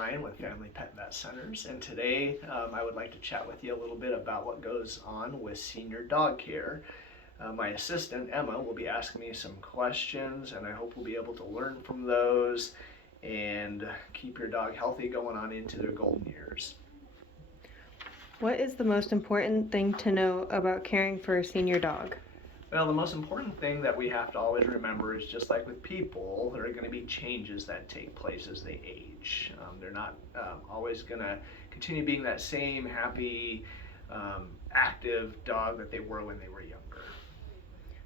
Ryan with Family Pet Vet Centers, and today I would like to chat with you a little bit about what goes on with senior dog care. My assistant Emma will be asking me some questions, and I hope we'll be able to learn from those and keep your dog healthy going on into their golden years. What is the most important thing to know about caring for a senior dog? Well, the most important thing that we have to always remember is, just like with people, there are going to be changes that take place as they age. They're not always going to continue being that same happy, active dog that they were when they were younger.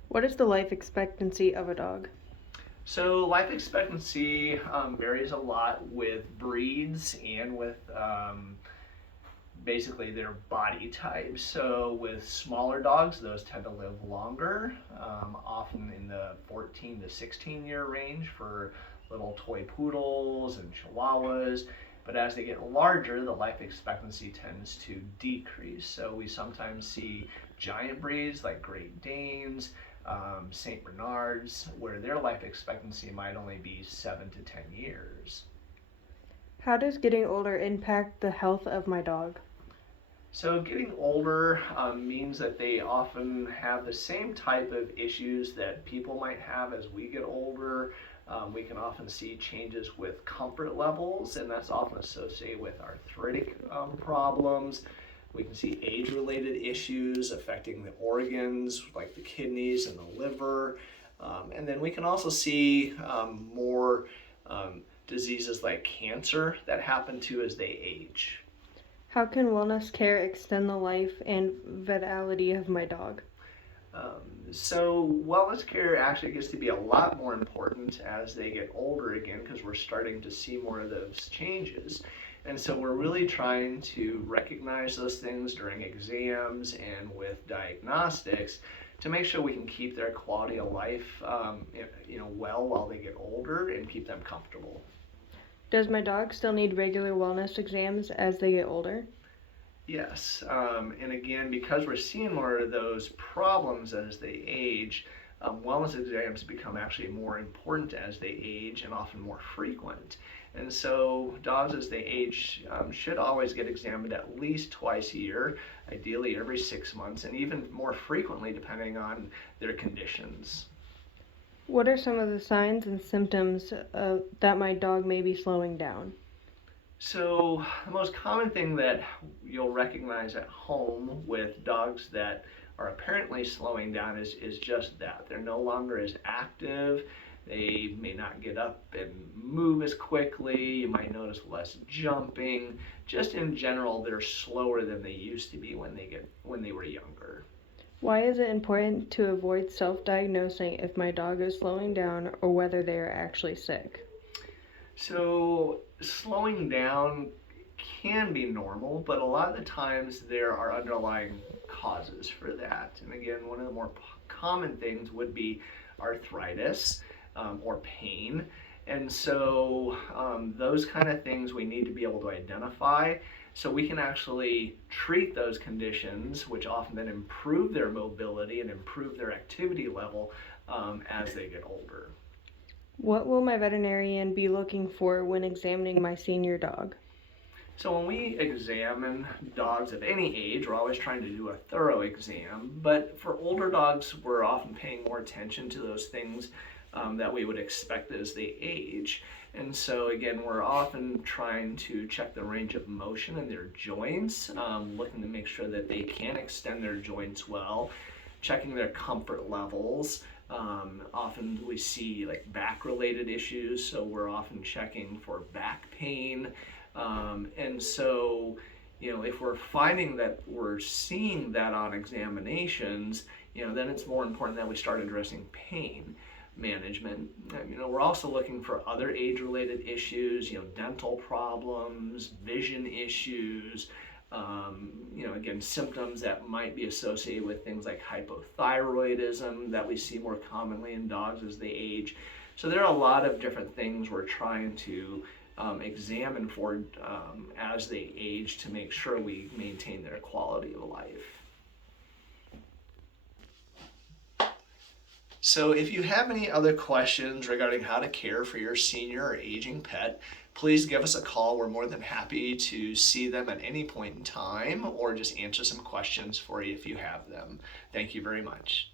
What is the life expectancy of a dog? So life expectancy varies a lot with breeds and with basically their body type. So with smaller dogs, those tend to live longer, often in the 14 to 16 year range for little toy poodles and chihuahuas. But as they get larger, the life expectancy tends to decrease. So we sometimes see giant breeds like Great Danes, St. Bernards, where their life expectancy might only be 7 to 10 years. How does getting older impact the health of my dog? So getting older means that they often have the same type of issues that people might have as we get older. We can often see changes with comfort levels, and that's often associated with arthritic problems. We can see age-related issues affecting the organs like the kidneys and the liver. And then we can also see more diseases like cancer that happen too as they age. How can wellness care extend the life and vitality of my dog? So wellness care actually gets to be a lot more important as they get older again, because we're starting to see more of those changes. And so we're really trying to recognize those things during exams and with diagnostics to make sure we can keep their quality of life well while they get older and keep them comfortable. Does my dog still need regular wellness exams as they get older? Yes, and again, because we're seeing more of those problems as they age, wellness exams become actually more important as they age and often more frequent. And so dogs as they age should always get examined at least twice a year, ideally every 6 months, and even more frequently depending on their conditions. What are some of the signs and symptoms that my dog may be slowing down? So the most common thing that you'll recognize at home with dogs that are apparently slowing down is just that. They're no longer as active. They may not get up and move as quickly. You might notice less jumping. Just in general, they're slower than they used to be when they were younger. Why is it important to avoid self-diagnosing if my dog is slowing down or whether they are actually sick? So slowing down can be normal, but a lot of the times there are underlying causes for that. And again, one of the more common things would be arthritis or pain. And so those kind of things we need to be able to identify so we can actually treat those conditions, which often then improve their mobility and improve their activity level as they get older. What will my veterinarian be looking for when examining my senior dog? So when we examine dogs of any age, we're always trying to do a thorough exam, but for older dogs, we're often paying more attention to those things that we would expect as they age. And so again, we're often trying to check the range of motion in their joints, looking to make sure that they can extend their joints well, checking their comfort levels. Often we see like back related issues, so we're often checking for back pain. And so, if we're finding that we're seeing that on examinations, then it's more important that we start addressing pain management. We're also looking for other age-related issues, dental problems, vision issues, again, symptoms that might be associated with things like hypothyroidism that we see more commonly in dogs as they age. So there are a lot of different things we're trying to examine for as they age to make sure we maintain their quality of life. So if you have any other questions regarding how to care for your senior or aging pet, please give us a call. We're more than happy to see them at any point in time or just answer some questions for you if you have them. Thank you very much.